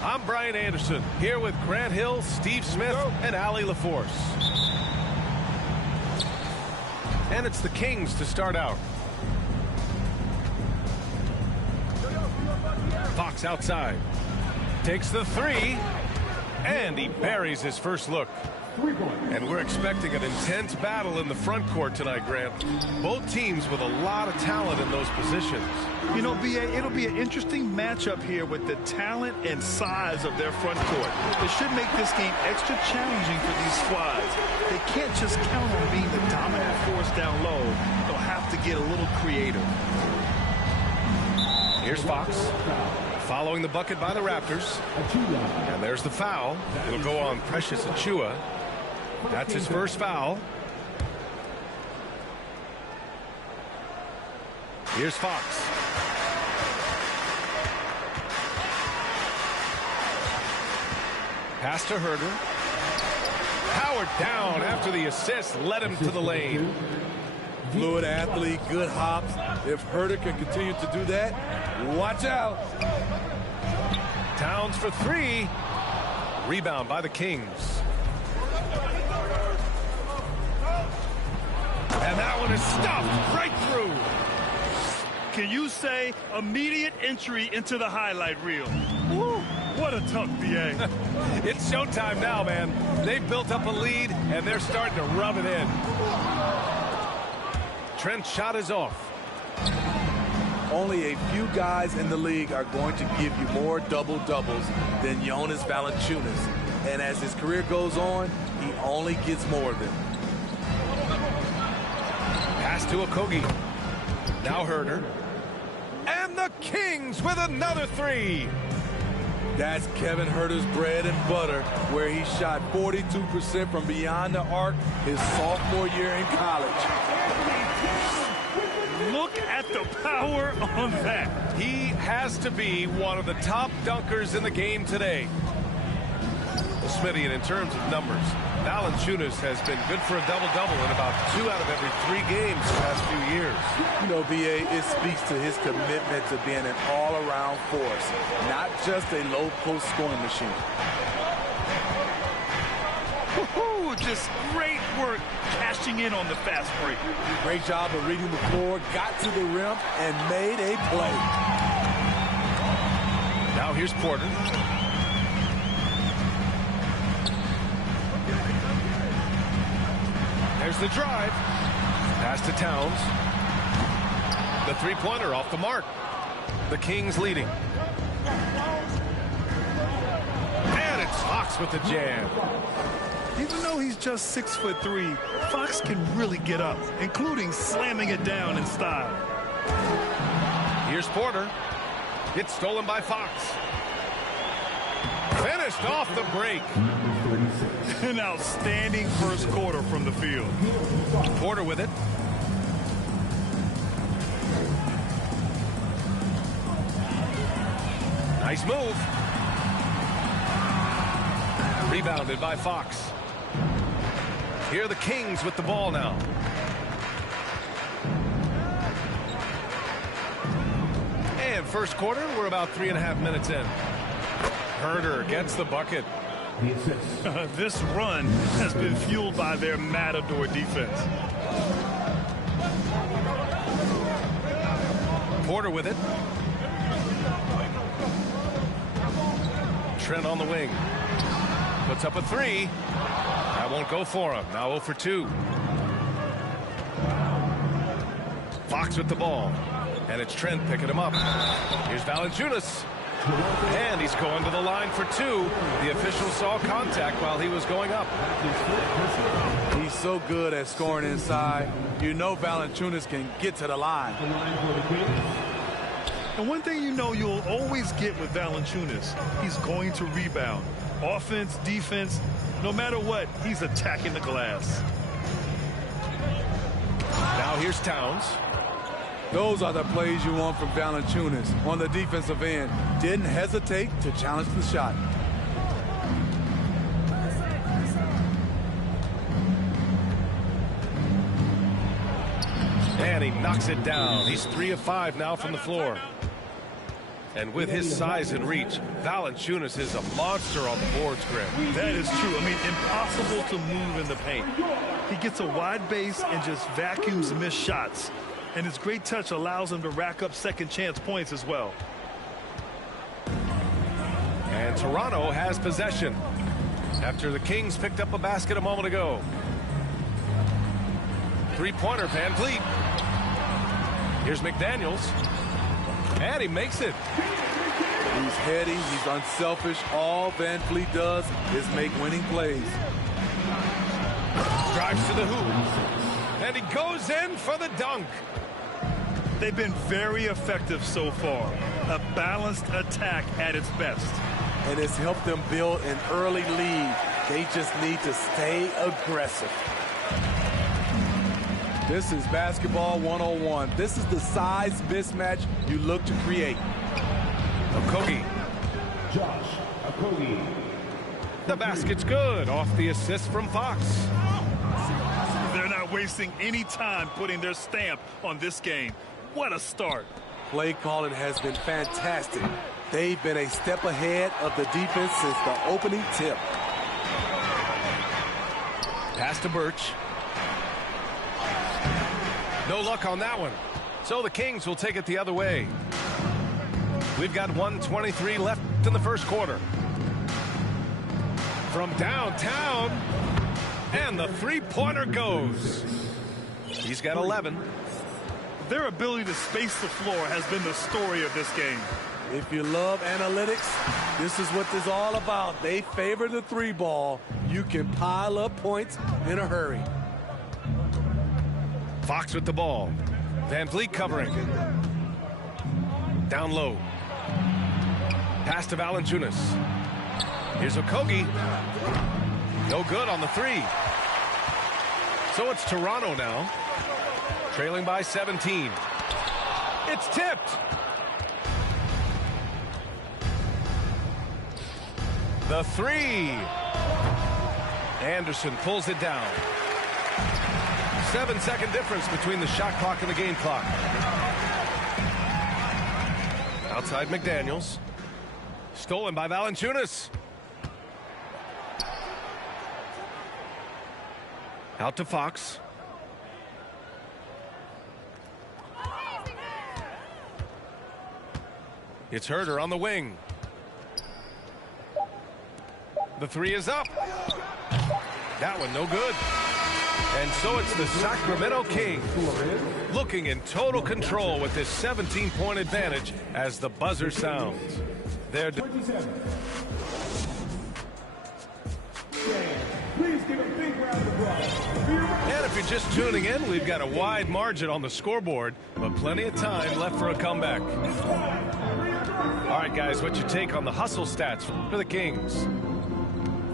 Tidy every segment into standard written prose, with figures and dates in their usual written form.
I'm Brian Anderson, here with Grant Hill, Steve Smith, and Allie LaForce. And it's the Kings to start out. Fox outside. Takes the three. And he buries his first look. And we're expecting an intense battle in the front court tonight, Grant. Both teams with a lot of talent in those positions. You know, B.A., it'll be an interesting matchup here with the talent and size of their front court. It should make this game extra challenging for these squads. They can't just count on being the dominant force down low. They'll have to get a little creative. Here's Fox. Following the bucket by the Raptors. And there's the foul. It'll go on Precious Achiuwa. That's his first foul. Here's Fox. Pass to Herder. Howard down after the assist led him to the lane. Fluid athlete, good hops. If Herder can continue to do that, watch out. Towns for three. Rebound by the Kings. And that one is stuffed right through. Can you say immediate entry into the highlight reel? Woo, what a tuck, B.A. It's showtime now, man. They've built up a lead, and they're starting to rub it in. Trent's shot is off. Only a few guys in the league are going to give you more double-doubles than Jonas Valanciunas. And as his career goes on, he only gets more of them. Pass to Okogie. Now Herder. And the Kings with another three. That's Kevin Herter's bread and butter, where he shot 42% from beyond the arc his sophomore year in college. Look at the power on that. He has to be one of the top dunkers in the game today. Well, Smitty, and in terms of numbers, Valanciunas has been good for a double-double in about 2 out of every 3 games the past few years. You know, B.A., it speaks to his commitment to being an all-around force, not just a low-post scoring machine. Woohoo! Just great work cashing in on the fast break. Great job of reading the floor, got to the rim, and made a play. Now here's Porter. There's the drive. Pass to Towns. The three-pointer off the mark. The Kings leading. Fox with the jam. Even though he's just 6'3", Fox can really get up, including slamming it down in style. Here's Porter. It's stolen by Fox. Finished off the break. An outstanding first quarter from the field. Porter with it. Nice move. Rebounded by Fox. Here are the Kings with the ball now. And first quarter, we're about 3.5 minutes in. Herder gets the bucket. This run has been fueled by their Matador defense. Porter with it. Trent on the wing. Puts up a three. That won't go for him. Now 0 for 2. Fox with the ball. And it's Trent picking him up. Here's Valanciunas. And he's going to the line for 2. The official saw contact while he was going up. He's so good at scoring inside. You know Valanciunas can get to the line. And one thing you know you'll always get with Valanciunas, he's going to rebound. Offense, defense, no matter what, he's attacking the glass. Now here's Towns. Those are the plays you want from Valanciunas on the defensive end. Didn't hesitate to challenge the shot. And he knocks it down. He's 3 of 5 now from the floor. And with his size and reach, Valanciunas is a monster on the boards, Graham. That is true. I mean, impossible to move in the paint. He gets a wide base and just vacuums missed shots. And his great touch allows him to rack up second chance points as well. And Toronto has possession after the Kings picked up a basket a moment ago. Three-pointer, Van Vliet. Here's McDaniels. And he makes it. He's heady, he's unselfish. All Van Vliet does is make winning plays. Drives to the hoop. And he goes in for the dunk. They've been very effective so far. A balanced attack at its best. And it's helped them build an early lead. They just need to stay aggressive. This is basketball 101. This is the size mismatch you look to create. Okogie. Josh Okogie. The basket's good off the assist from Fox. They're not wasting any time putting their stamp on this game. What a start. Play calling has been fantastic. They've been a step ahead of the defense since the opening tip. Pass to Birch. No luck on that one. So the Kings will take it the other way. We've got 1:23 left in the first quarter. From downtown, and the three-pointer goes. He's got 11. Their ability to space the floor has been the story of this game. If you love analytics, this is what this is all about. They favor the three ball. You can pile up points in a hurry. Fox with the ball. Van Vliet covering. Down low. Pass to Valanciunas. Here's Okogie. No good on the three. So it's Toronto now. Trailing by 17. It's tipped. The three. Anderson pulls it down. 7-second difference between the shot clock and the game clock. Outside McDaniels. Stolen by Valanciunas. Out to Fox. It's Herder on the wing. The three is up. That one no good. And so it's the Sacramento Kings looking in total control with this 17-point advantage as the buzzer sounds. And if you're just tuning in, we've got a wide margin on the scoreboard, but plenty of time left for a comeback. All right, guys, what's your take on the hustle stats for the Kings?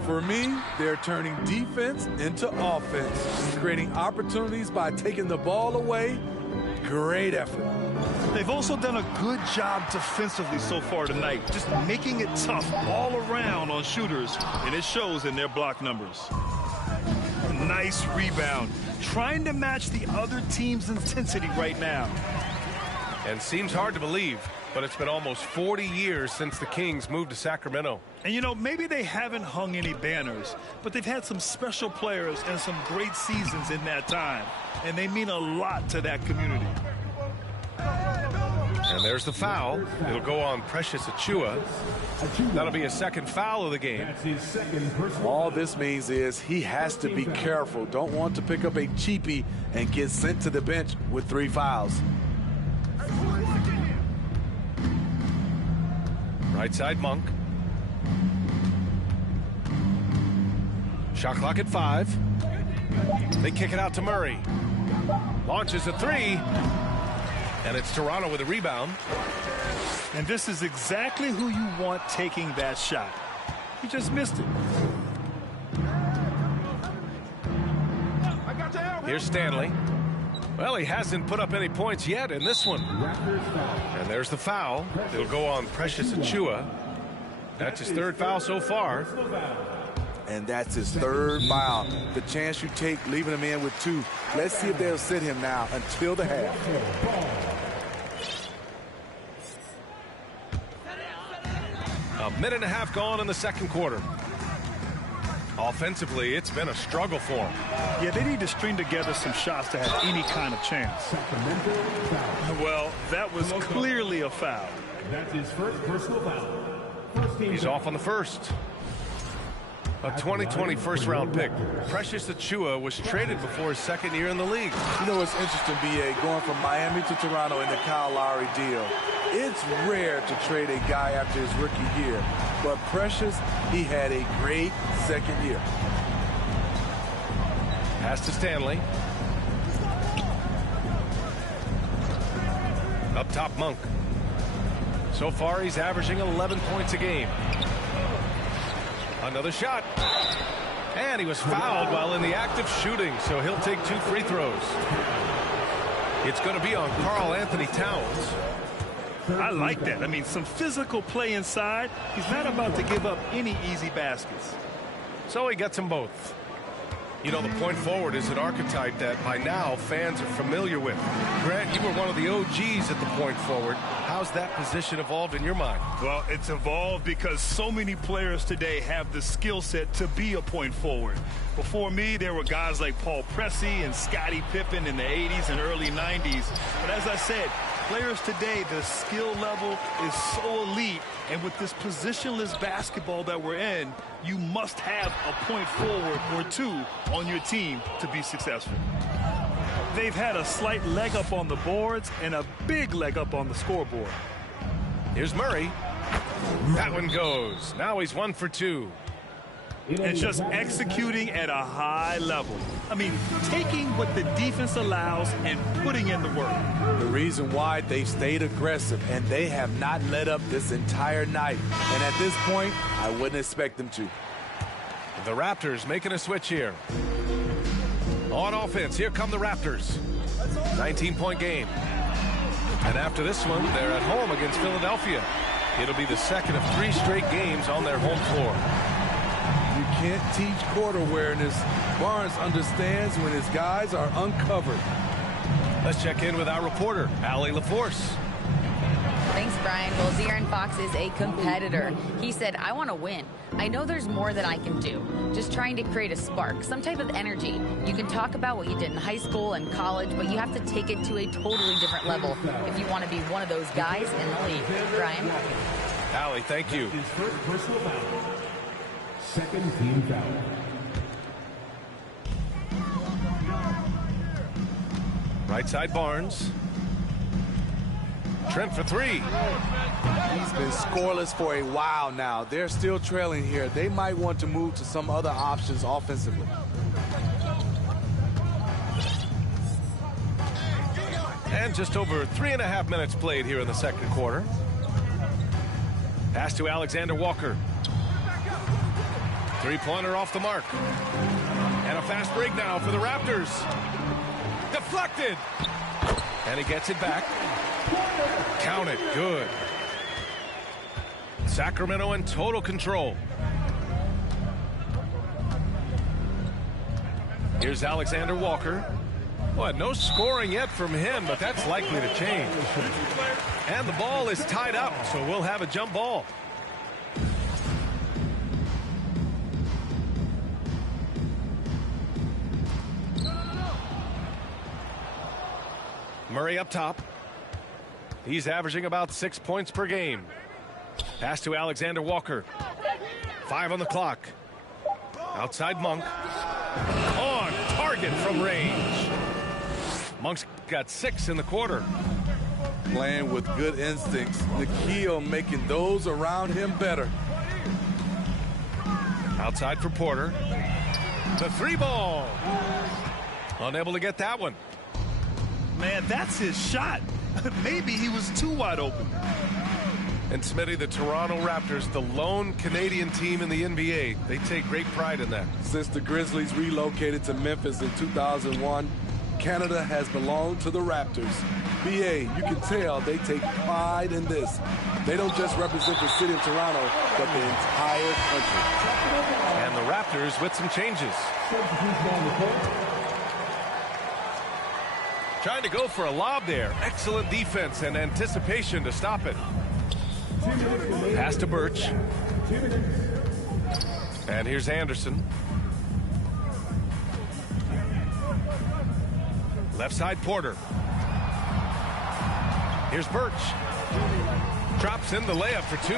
For me, they're turning defense into offense, creating opportunities by taking the ball away. Great effort. They've also done a good job defensively so far tonight, just making it tough all around on shooters, and it shows in their block numbers. Nice rebound, trying to match the other team's intensity right now. And seems hard to believe, but it's been almost 40 years since the Kings moved to Sacramento. And, you know, maybe they haven't hung any banners, but they've had some special players and some great seasons in that time, and they mean a lot to that community. And there's the foul. It'll go on Precious Achiuwa. That'll be a second foul of the game. All this means is he has to be careful. Don't want to pick up a cheapie and get sent to the bench with 3 fouls. Right side, Monk. Shot clock at 5. They kick it out to Murray. Launches a 3. And it's Toronto with a rebound. And this is exactly who you want taking that shot. He just missed it. Here's Stanley. Well, he hasn't put up any points yet in this one. And there's the foul. It'll go on Precious Achiuwa. That's his 3rd foul so far. And that's his 3rd foul. The chance you take leaving him in with 2. Let's see if they'll sit him now until the half. A minute and a half gone in the second quarter. Offensively, it's been a struggle for them. Yeah, they need to string together some shots to have any kind of chance. Well, that was clearly a foul. That's his first personal foul. He's off on the first. A 2020 first-round pick. Precious Achiuwa was traded before his 2nd year in the league. You know, it's interesting, B.A., going from Miami to Toronto in the Kyle Lowry deal. It's rare to trade a guy after his rookie year. But Precious, he had a great 2nd year. Pass to Stanley. Up top, Monk. So far, he's averaging 11 points a game. Another shot. And he was fouled while in the act of shooting, so he'll take 2 free throws. It's going to be on Karl Anthony Towns. I like that. I mean, some physical play inside. He's not about to give up any easy baskets. So he gets them both. You know, the point forward is an archetype that by now fans are familiar with. Grant, you were one of the OGs at the point forward. How's that position evolved in your mind? Well, it's evolved because so many players today have the skill set to be a point forward. Before me, there were guys like Paul Pressey and Scottie Pippen in the 80s and early 90s. But as I said, players today, the skill level is so elite. And with this positionless basketball that we're in, you must have a point forward or 2 on your team to be successful. They've had a slight leg up on the boards and a big leg up on the scoreboard. Here's Murray. That one goes. Now he's 1 for 2. And just executing at a high level. I mean, taking what the defense allows and putting in the work. The reason why they've stayed aggressive, and they have not let up this entire night. And at this point, I wouldn't expect them to. The Raptors making a switch here. On offense, here come the Raptors. 19-point game. And after this one, they're at home against Philadelphia. It'll be the 2nd of 3 straight games on their home floor. You can't teach court awareness. Barnes understands when his guys are uncovered. Let's check in with our reporter, Allie LaForce. Thanks, Brian. Well, De'Aaron Fox is a competitor. He said, I want to win. I know there's more that I can do. Just trying to create a spark, some type of energy. You can talk about what you did in high school and college, but you have to take it to a totally different level if you want to be one of those guys in the league. Brian? Allie, thank you. His first personal foul. 2nd team foul. Right side, Barnes. Trent for 3. He's been scoreless for a while now. They're still trailing here. They might want to move to some other options offensively. And just over 3.5 minutes played here in the second quarter. Pass to Alexander Walker. Three-pointer off the mark. And a fast break now for the Raptors. Deflected. And he gets it back. Count it. Good. Sacramento in total control. Here's Alexander Walker. Well, no scoring yet from him, but that's likely to change. And the ball is tied up, so we'll have a jump ball. Murray up top. He's averaging about 6 points per game. Pass to Alexander Walker. 5 on the clock. Outside Monk. On target from range. Monk's got 6 in the quarter. Playing with good instincts. Nikhil making those around him better. Outside for Porter. The 3-ball. Unable to get that one. Man, that's his shot. Maybe he was too wide open. And Smitty, the Toronto Raptors, the lone Canadian team in the NBA. They take great pride in that. Since the Grizzlies relocated to Memphis in 2001, Canada has belonged to the Raptors. BA, you can tell they take pride in this. They don't just represent the city of Toronto, but the entire country. And the Raptors with some changes. Trying to go for a lob there. Excellent defense and anticipation to stop it. Pass to Birch. And here's Anderson. Left side Porter. Here's Birch. Drops in the layup for 2.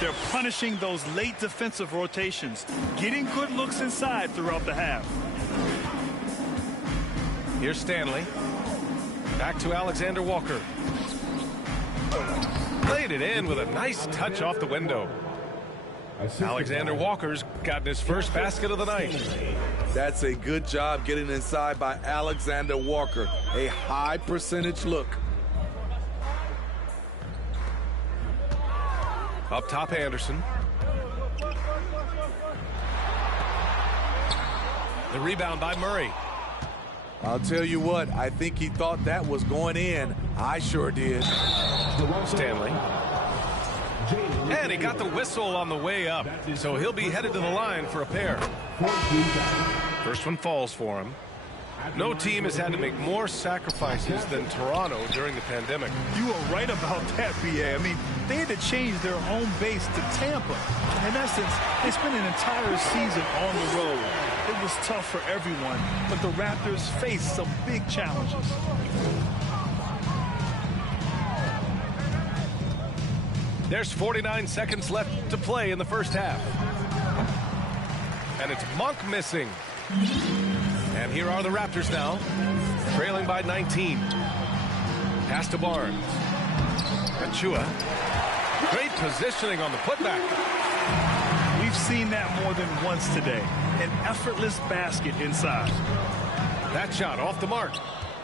They're punishing those late defensive rotations, getting good looks inside throughout the half. Here's Stanley. Back to Alexander Walker. Played it in with a nice touch off the window. Alexander Walker's gotten his first basket of the night. That's a good job getting inside by Alexander Walker. A high percentage look. Up top, Anderson. The rebound by Murray. I'll tell you what, I think he thought that was going in. I sure did. Stanley. And he got the whistle on the way up, so he'll be headed to the line for a pair. First one falls for him. No team has had to make more sacrifices than Toronto during the pandemic. You are right about that, BA. I mean, they had to change their home base to Tampa. In essence, they spent an entire season on the road. It was tough for everyone, but the Raptors faced some big challenges. There's 49 seconds left to play in the first half. And it's Monk missing. And here are the Raptors now, trailing by 19. Pass to Barnes. Achua. Great positioning on the putback. We've seen that more than once today. An effortless basket inside. That shot off the mark.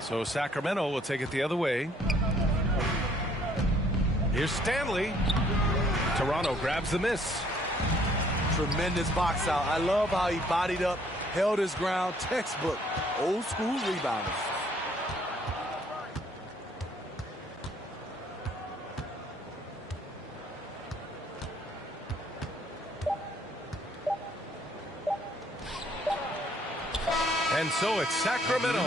So Sacramento will take it the other way. Here's Stanley. Toronto grabs the miss. Tremendous box out. I love how he bodied up, held his ground. Textbook, old school rebounding. And so it's Sacramento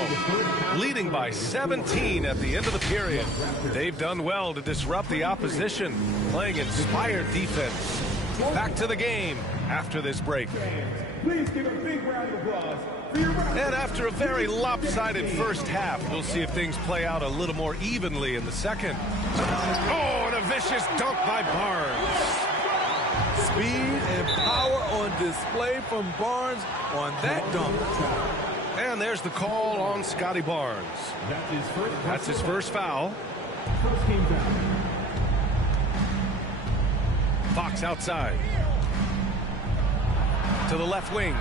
leading by 17 at the end of the period. They've done well to disrupt the opposition, playing inspired defense. Back to the game after this break. Please give a big round of applause. And after a very lopsided first half, we'll see if things play out a little more evenly in the second. Oh, and a vicious dunk by Barnes. Speed and power on display from Barnes on that dunk. And there's the call on Scotty Barnes. That's his first foul. First game foul. Fox outside. To the left wing.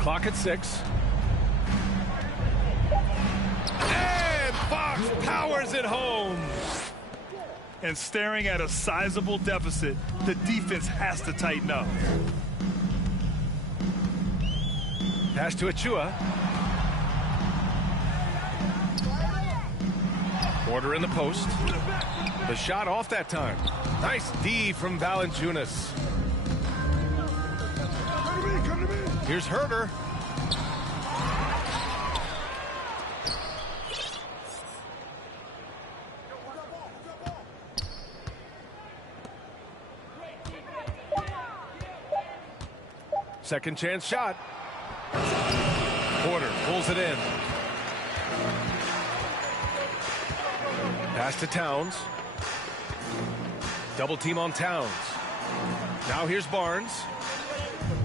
Clock at 6. And Fox powers it home. And staring at a sizable deficit, the defense has to tighten up. Pass to Achua. Porter in the post. The shot off that time. Nice D from Valanciunas. Here's Herder. Second chance shot. Porter pulls it in. Pass to Towns. Double team on Towns. Now here's Barnes.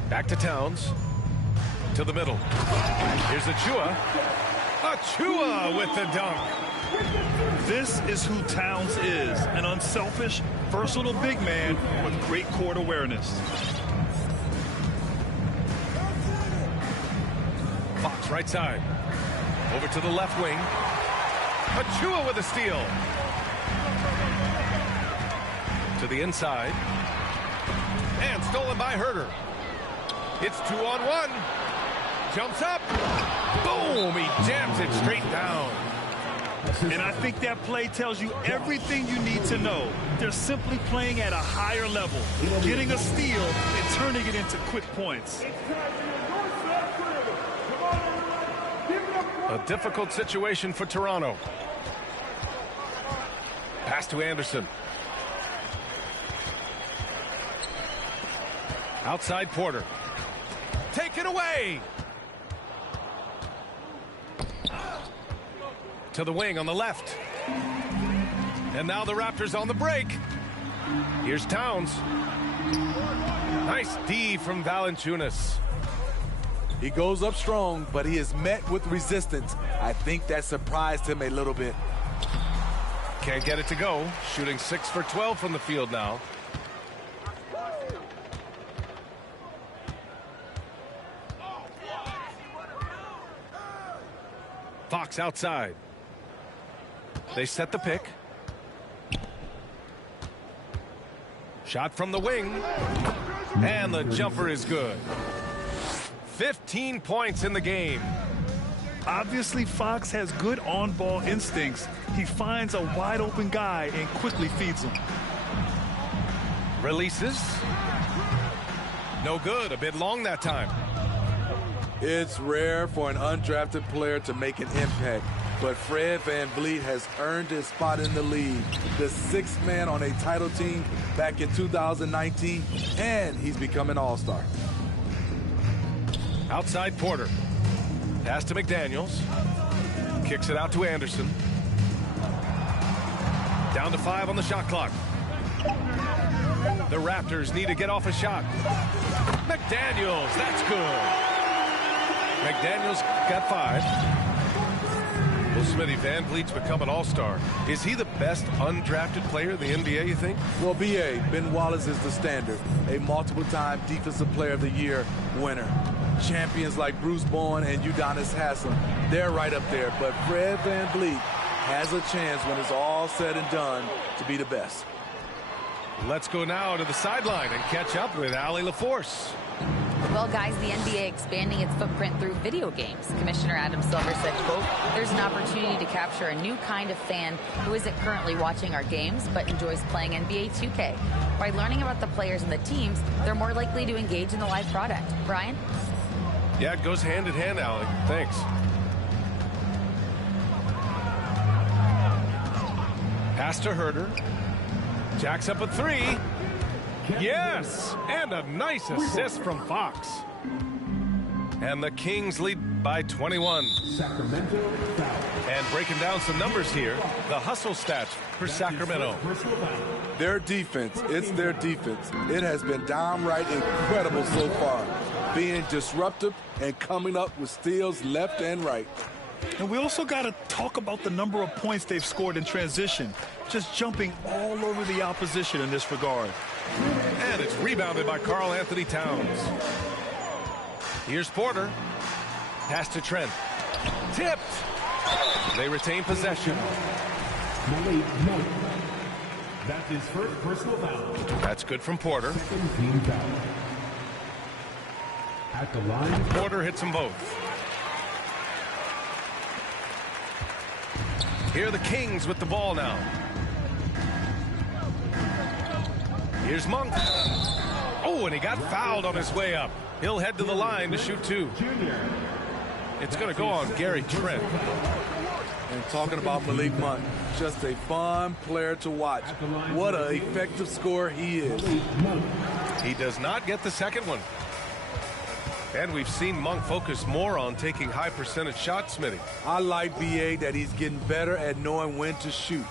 Back to Towns. To the middle. Here's Achua. Achua with the dunk. This is who Towns is. An unselfish, versatile big man with great court awareness. Fox right side. Over to the left wing. Achua with a steal. To the inside. And stolen by Herder. It's 2-on-1. Jumps up. Boom! He jams it straight down. And I think that play tells you everything you need to know. They're simply playing at a higher level, getting a steal and turning it into quick points. A difficult situation for Toronto. Pass to Anderson. Outside Porter. Take it away. To the wing on the left. And now the Raptors on the break. Here's Towns. Nice D from Valanciunas. He goes up strong, but he is met with resistance. I think that surprised him a little bit. Can't get it to go. Shooting 6 for 12 from the field now. Fox outside. They set the pick. Shot from the wing. And the jumper is good. 15 points in the game. Obviously, Fox has good on-ball instincts. He finds a wide-open guy and quickly feeds him. Releases. No good. A bit long that time. It's rare for an undrafted player to make an impact, but Fred VanVleet has earned his spot in the league. The sixth man on a title team back in 2019, and he's become an all-star. Outside Porter. Pass to McDaniels. Kicks it out to Anderson. Down to 5 on the shot clock. The Raptors need to get off a shot. McDaniels, that's good. McDaniels got 5. Well, Smitty, VanVleet's become an all-star. Is he the best undrafted player in the NBA, you think? Well, B.A., Ben Wallace is the standard. A multiple-time Defensive Player of the Year winner. Champions like Bruce Bowen and Udonis Haslem, they're right up there. But Fred VanVleet has a chance when it's all said and done to be the best. Let's go now to the sideline and catch up with Allie LaForce. Well, guys, the NBA expanding its footprint through video games. Commissioner Adam Silver said, quote, there's an opportunity to capture a new kind of fan who isn't currently watching our games but enjoys playing NBA 2K. By learning about the players and the teams, they're more likely to engage in the live product. Brian? Yeah, it goes hand in hand, Allie. Thanks. Pass to Herder. Jacks up a 3. Yes! And a nice assist from Fox. And the Kings lead by 21. And breaking down some numbers here, the hustle stats for Sacramento. Their defense, it's their defense. It has been downright incredible so far. being disruptive and coming up with steals left and right. And we also got to talk about the number of points they've scored in transition, just jumping all over the opposition in this regard. And it's rebounded by Karl Anthony Towns. Here's Porter. Pass to Trent. Tipped. They retain possession. That's his first personal foul. That's good from Porter. Second team foul. At the line. Porter hits them both. Here are the Kings with the ball now. Here's Monk. Oh, and he got fouled on his way up. He'll head to the line to shoot two. It's going to go on Gary Trent. And talking about Malik Monk, just a fun player to watch. What an effective scorer he is. He does not get the second one. And we've seen Monk focus more on taking high percentage shots, Smitty. I like BA that he's getting better at knowing when to shoot.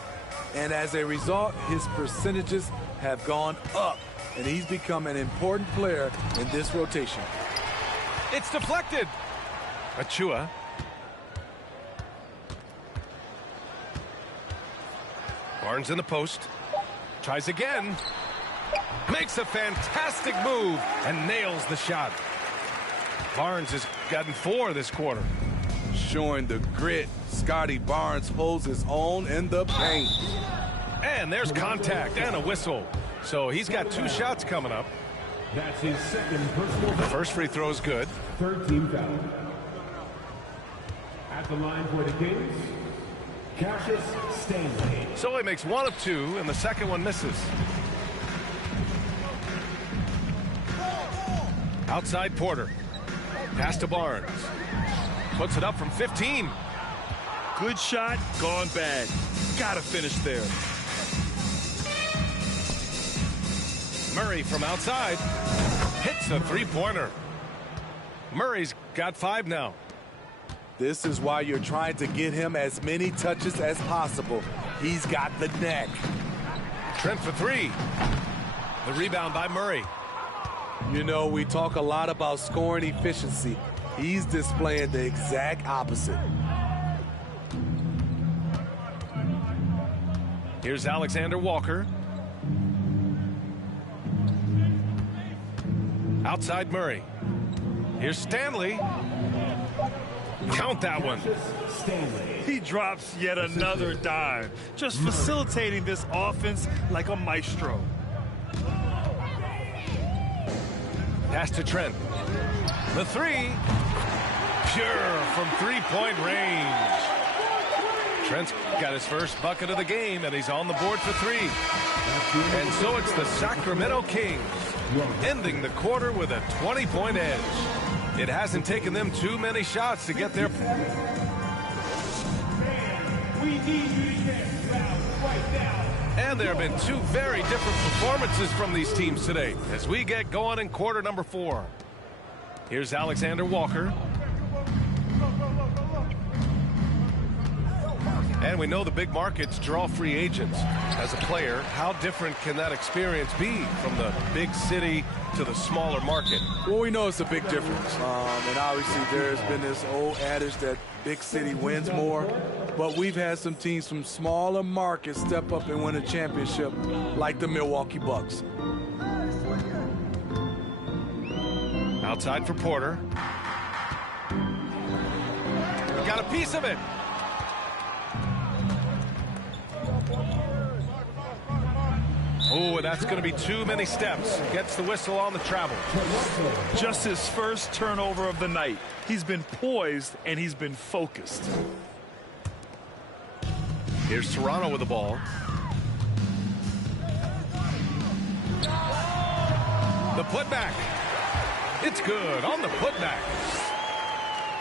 And as a result, his percentages have gone up. And he's become an important player in this rotation. It's deflected. Achua. Barnes in the post. Tries again. Makes a fantastic move and nails the shot. Barnes has gotten 4 this quarter. Showing the grit, Scotty Barnes holds his own in the paint. And there's contact and a whistle. So he's got 2 shots coming up. That's his second personal foul. First free throw is good. Third team foul. At the line for the Kings, Cassius Stanley. So he makes 1 of 2, and the second one misses. Outside Porter. Pass to Barnes. Puts it up from 15. Good shot, gone bad. Gotta finish there. Murray from outside. Hits a three-pointer. Murray's got 5 now. This is why you're trying to get him as many touches as possible. He's got the neck. Trent for 3. The rebound by Murray. You know, we talk a lot about scoring efficiency. He's displaying the exact opposite. Here's Alexander Walker. Outside Murray. Here's Stanley. Count that one. He drops yet another dime, just facilitating this offense like a maestro. Pass to Trent. The 3. Pure from three-point range. Trent's got his first bucket of the game, and he's on the board for 3. And so it's the Sacramento Kings ending the quarter with a 20-point edge. It hasn't taken them too many shots to get there. And there have been 2 very different performances from these teams today as we get going in quarter number 4. Here's Alexander Walker. And we know the big markets draw free agents. As a player, how different can that experience be from the big city to the smaller market? Well, we know it's a big difference. And obviously there's been this old adage that big city wins more. But we've had some teams from smaller markets step up and win a championship, like the Milwaukee Bucks. Outside for Porter. Got a piece of it. Oh, that's going to be too many steps. Gets the whistle on the travel. Just his first turnover of the night. He's been poised and he's been focused. Here's Toronto with the ball. The putback. It's good on the putback.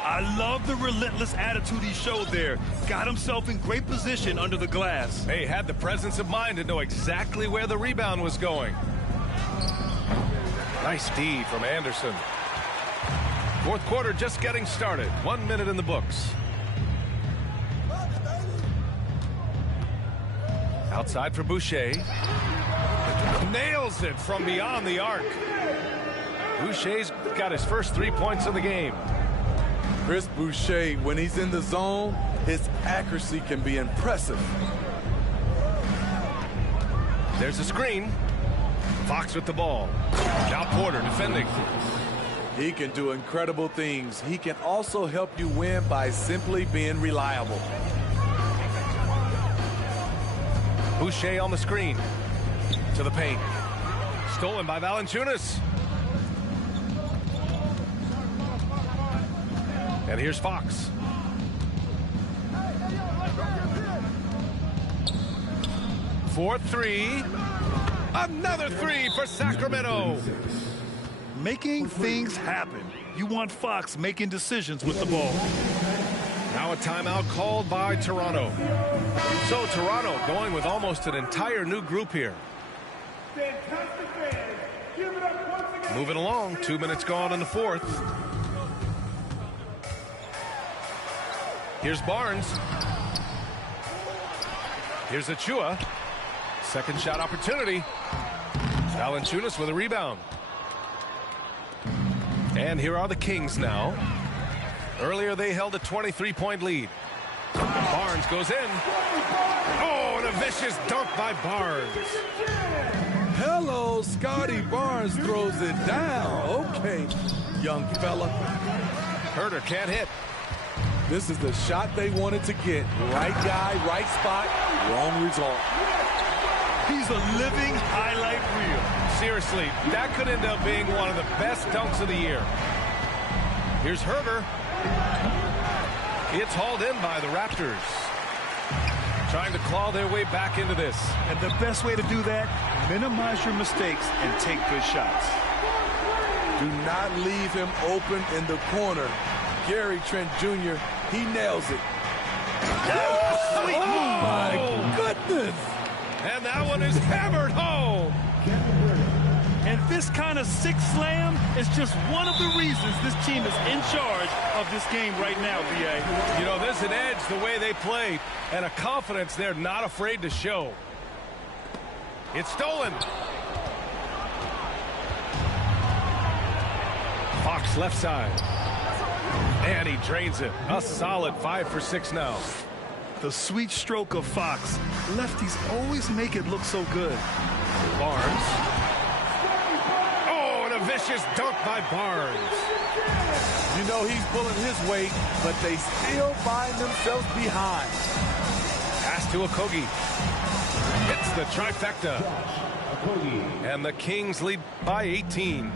I love the relentless attitude he showed there. Got himself in great position under the glass. He had the presence of mind to know exactly where the rebound was going. Nice D from Anderson. Fourth quarter just getting started. 1 minute in the books. Outside for Boucher. Nails it from beyond the arc. Boucher's got his first 3 points of the game. Chris Boucher, when he's in the zone, his accuracy can be impressive. There's a screen. Fox with the ball. Now Porter defending. He can do incredible things. He can also help you win by simply being reliable. Boucher on the screen. To the paint. Stolen by Valanciunas. And here's Fox. For three. Another three for Sacramento. Making things happen. You want Fox making decisions with the ball. Now a timeout called by Toronto. So Toronto going with almost an entire new group here. Moving along, 2 minutes gone in the fourth. Here's Barnes. Here's Achua. Second shot opportunity. Valanciunas with a rebound. And here are the Kings now. Earlier they held a 23-point lead. Barnes goes in. Oh, and a vicious dunk by Barnes. Hello, Scotty Barnes throws it down. Okay, young fella. Herter can't hit. This is the shot they wanted to get. Right guy, right spot, wrong result. He's a living highlight reel. Seriously, that could end up being one of the best dunks of the year. Here's Herter. It's hauled in by the Raptors. Trying to claw their way back into this. And the best way to do that, minimize your mistakes and take good shots. Do not leave him open in the corner. Gary Trent Jr., he nails it. Sweet move. My goodness. And that one is hammered home. And this kind of sick slam is just one of the reasons this team is in charge of this game right now, B.A. You know, there's an edge the way they play and a confidence they're not afraid to show. It's stolen. Fox left side. And he drains it. A solid 5 for 6 now. The sweet stroke of Fox. Lefties always make it look so good. Barnes. Oh, and a vicious dunk by Barnes. You know he's pulling his weight, but they still find themselves behind. Pass to Okogie. Hits the trifecta. And the Kings lead by 18.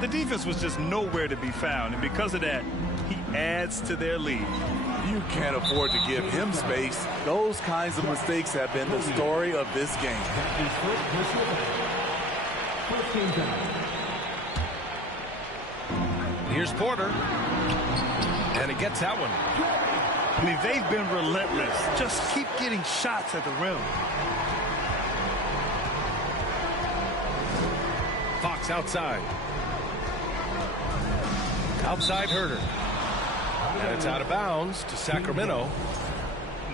The defense was just nowhere to be found, and because of that, he adds to their lead. You can't afford to give him space. Those kinds of mistakes have been the story of this game. Here's Porter. And he gets that one. I mean, they've been relentless. Just keep getting shots at the rim. Fox outside. Outside Herter. And it's out of bounds to Sacramento.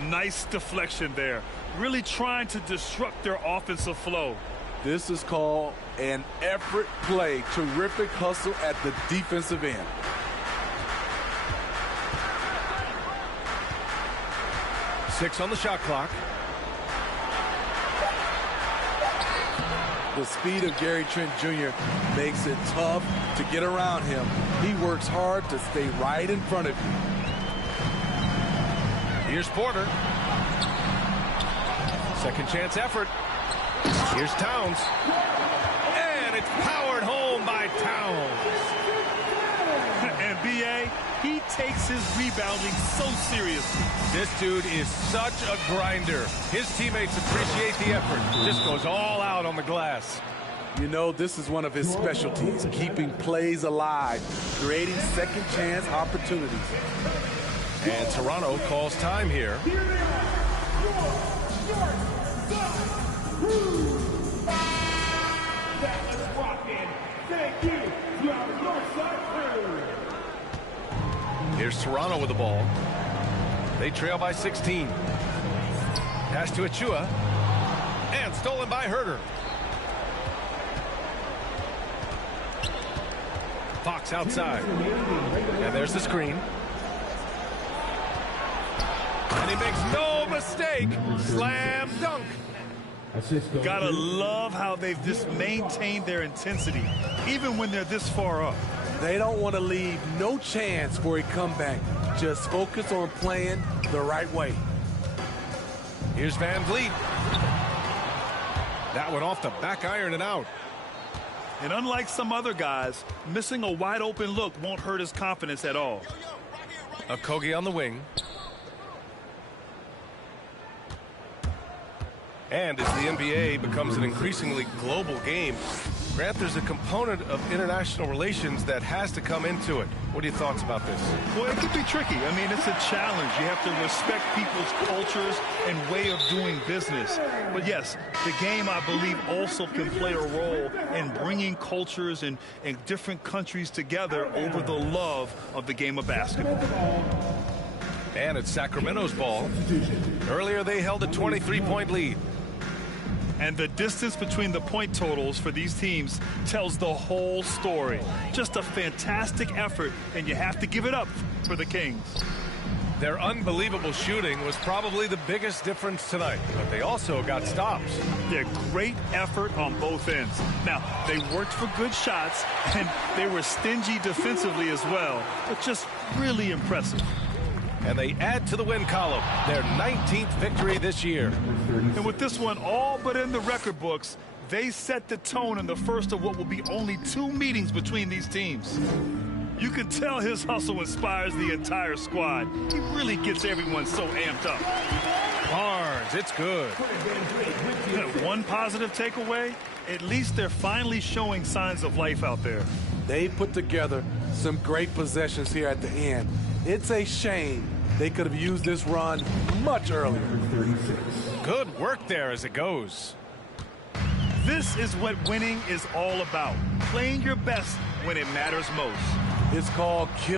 Nice deflection there. Really trying to disrupt their offensive flow. This is called an effort play. Terrific hustle at the defensive end. Six on the shot clock. The speed of Gary Trent Jr. makes it tough to get around him. He works hard to stay right in front of you. Here's Porter. Second chance effort. Here's Towns. And it's powered home by Towns. And B.A., he takes his rebounding so seriously. This dude is such a grinder. His teammates appreciate the effort. Just goes all out on the glass. You know, this is one of his specialties, keeping plays alive, creating second chance opportunities. And Toronto calls time here. Here's Toronto with the ball. They trail by 16. Pass to Achua. And stolen by Herter. Fox outside. And there's the screen. And he makes no mistake. Slam dunk. Gotta love how they've just maintained their intensity, even when they're this far up. They don't want to leave no chance for a comeback. Just focus on playing the right way. Here's Van Vliet. That one off the back iron and out. And unlike some other guys, missing a wide open look won't hurt his confidence at all. Okogie on the wing. And as the NBA becomes an increasingly global game, Grant, there's a component of international relations that has to come into it. What are your thoughts about this? Well, it could be tricky. I mean, it's a challenge. You have to respect people's cultures and way of doing business. But yes, the game, I believe, also can play a role in bringing cultures and different countries together over the love of the game of basketball. And it's Sacramento's ball. Earlier, they held a 23-point lead. And the distance between the point totals for these teams tells the whole story. Just a fantastic effort, and you have to give it up for the Kings. Their unbelievable shooting was probably the biggest difference tonight, but they also got stops. Their great effort on both ends. Now, they worked for good shots, and they were stingy defensively as well, but just really impressive. And they add to the win column, their 19th victory this year. And with this one all but in the record books, they set the tone in the first of what will be only 2 meetings between these teams. You can tell his hustle inspires the entire squad. He really gets everyone so amped up. Barnes, it's good. One positive takeaway, at least they're finally showing signs of life out there. They put together some great possessions here at the end. It's a shame they could have used this run much earlier. Good work there as it goes. This is what winning is all about. Playing your best when it matters most. It's called kill